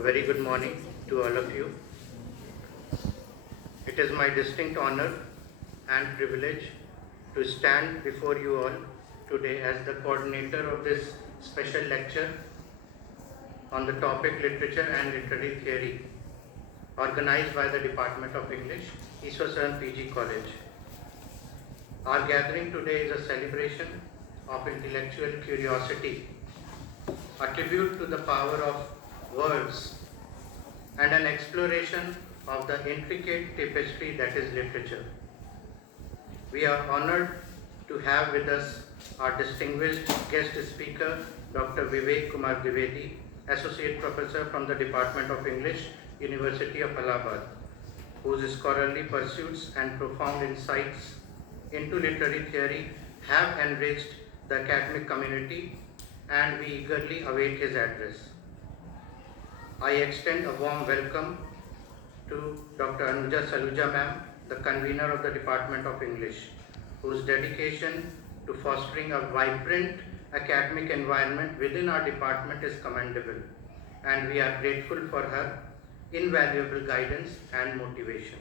A very good morning to all of you. It is my distinct honor and privilege to stand before you all today as the coordinator of this special lecture on the topic Literature and Literary Theory, organized by the Department of English, Iswasaran PG College. Our gathering today is a celebration of intellectual curiosity, a tribute to the power of words, and an exploration of the intricate tapestry that is literature. We are honored to have with us our distinguished guest speaker, Dr. Vivek Kumar Dwivedi, Associate Professor from the Department of English, University of Allahabad, whose scholarly pursuits and profound insights into literary theory have enriched the academic community, and we eagerly await his address. I extend a warm welcome to Dr. Anuja Saluja ma'am, the convener of the Department of English, whose dedication to fostering a vibrant academic environment within our department is commendable, and we are grateful for her invaluable guidance and motivation.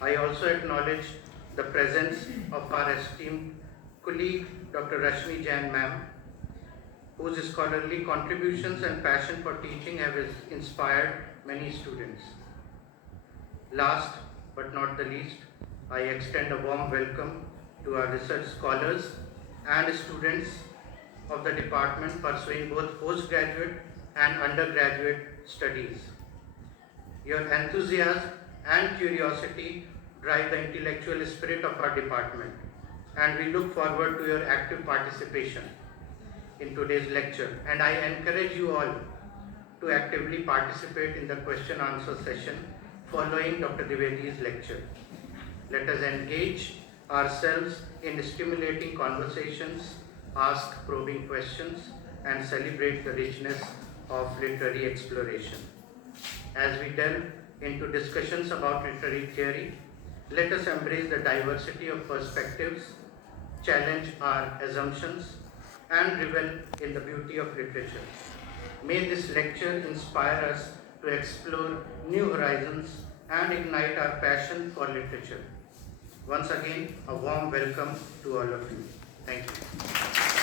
I also acknowledge the presence of our esteemed colleague, Dr. Rashmi Jain ma'am, whose scholarly contributions and passion for teaching have inspired many students. Last but not the least, I extend a warm welcome to our research scholars and students of the department pursuing both postgraduate and undergraduate studies. Your enthusiasm and curiosity drive the intellectual spirit of our department, and we look forward to your active participation in today's lecture. And I encourage you all to actively participate in the question-answer session following Dr. Dwivedi's lecture. Let us engage ourselves in stimulating conversations, ask probing questions, and celebrate the richness of literary exploration. As we delve into discussions about literary theory, let us embrace the diversity of perspectives, challenge our assumptions, and revel in the beauty of literature. May this lecture inspire us to explore new horizons and ignite our passion for literature. Once again, a warm welcome to all of you. Thank you.